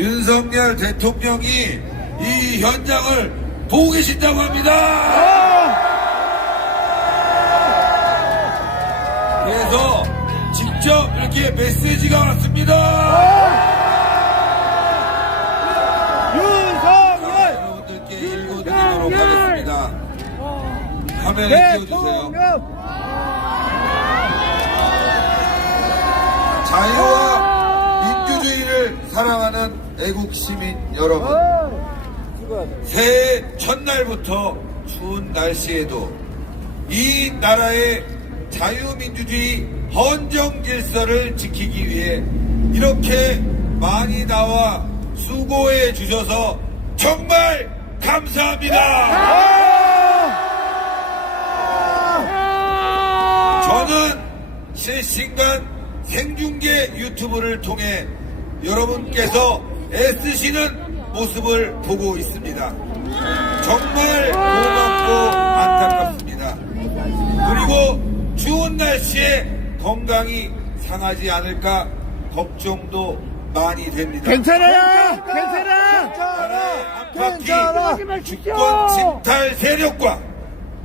윤석열 대통령이 이 현장을 보고 계신다고 합니다. 그래서 직접 이렇게 메시지가 왔습니다. 윤석열 여러분들께 읽어드리도록 하겠습니다. 화면에 띄워주세요. 자유와 민주주의를 사랑하는 애국 시민 여러분. 새해 첫날부터 추운 날씨에도 이 나라의 자유민주주의 헌정 질서를 지키기 위해 이렇게 많이 나와 수고해 주셔서 정말 감사합니다. 저는 실시간 생중계 유튜브를 통해 여러분께서 애쓰시는 모습을 보고 있습니다. 정말 고맙고 안타깝습니다. 그리고 추운 날씨에 건강이 상하지 않을까 걱정도 많이 됩니다. 괜찮아요 괜찮아 나라의 괜찮아 안팎이 주권 침탈 세력과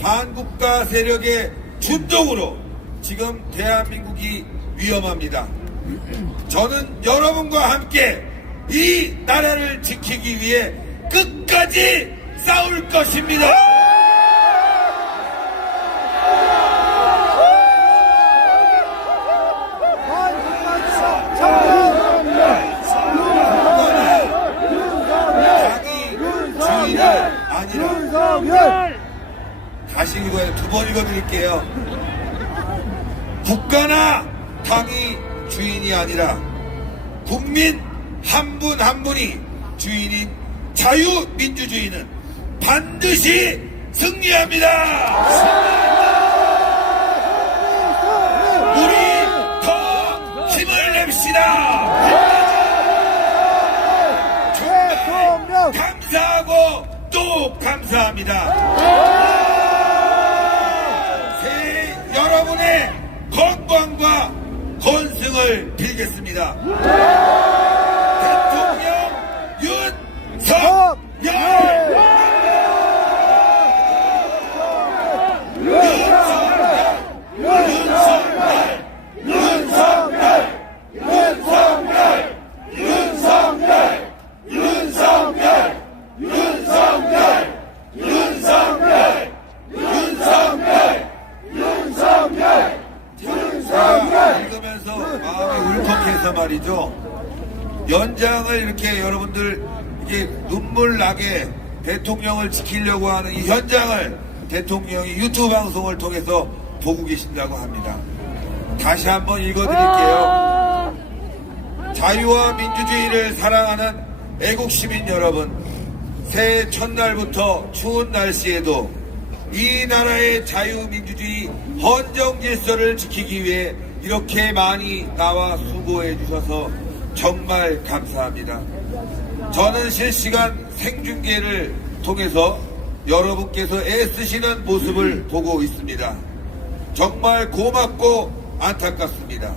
반국가 세력의 준동으로 지금 대한민국이 위험합니다. 저는 여러분과 함께 이 나라를 지키기 위해 끝까지 싸울 것입니다. 다시 읽어요. 두 번 읽어드릴게요. 국가나 당이 주인이 아니라 국민 한 분 한 분이 주인인 자유민주주의는 반드시 승리합니다. 우리 더 힘을 냅시다. 대통령 감사하고 또 감사합니다. 새해 여러분의 건강과 건승을 빌겠습니다. 읽으면서 마음이 울컥해서 말이죠. 연장을 이렇게 여러분들 이게 눈물 나게 대통령을 지키려고 하는 이 현장을 대통령이 유튜브 방송을 통해서 보고 계신다고 합니다. 다시 한번 읽어드릴게요. 자유와 민주주의를 사랑하는 애국 시민 여러분, 새해 첫날부터 추운 날씨에도 이 나라의 자유민주주의 헌정 질서를 지키기 위해 이렇게 많이 나와 수고해 주셔서 정말 감사합니다. 저는 실시간 생중계를 통해서 여러분께서 애쓰시는 모습을 보고 있습니다. 정말 고맙고 안타깝습니다.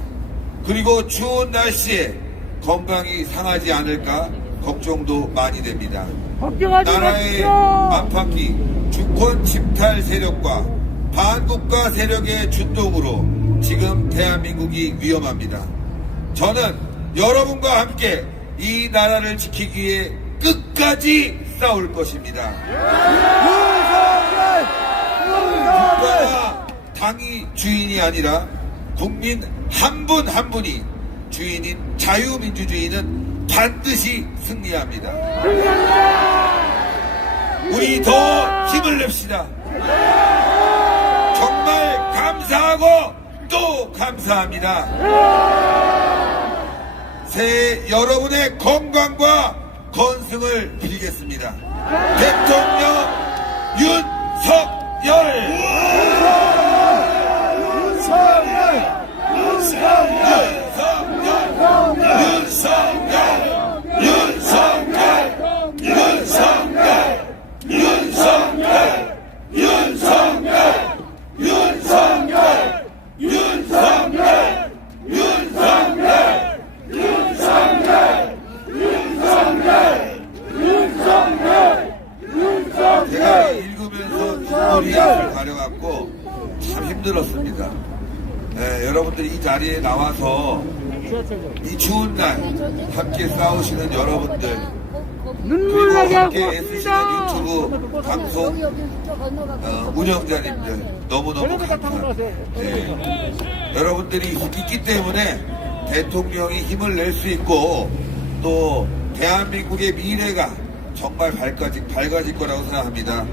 그리고 추운 날씨에 건강이 상하지 않을까 걱정도 많이 됩니다. 나라의 안팎이 주권 침탈 세력과 반국가 세력의 준동으로 지금 대한민국이 위험합니다. 저는 여러분과 함께 이 나라를 지키기 위해 끝까지 싸울 것입니다. 국가나 당이 주인이 아니라 국민 한분한 분이 주인인 자유민주주의는 반드시 승리합니다. 우리 더 힘을 냅시다. 정말 감사하고 또 감사합니다. 새해 여러분의 건강과 건승을 빌겠습니다. 대통령 윤석열! 윤석열! 힘들었습니다. 예, 여러분들이 이 자리에 나와서 이 추운 날 함께 싸우시는 여러분들 그리고 함께 애쓰시는. 유튜브 방송 어, 운영자님들 너무너무 감사합니다. 네. 여러분들이 있기 때문에 대통령이 힘을 낼 수 있고 또 대한민국의 미래가 정말 밝아질, 밝아질 거라고 생각합니다.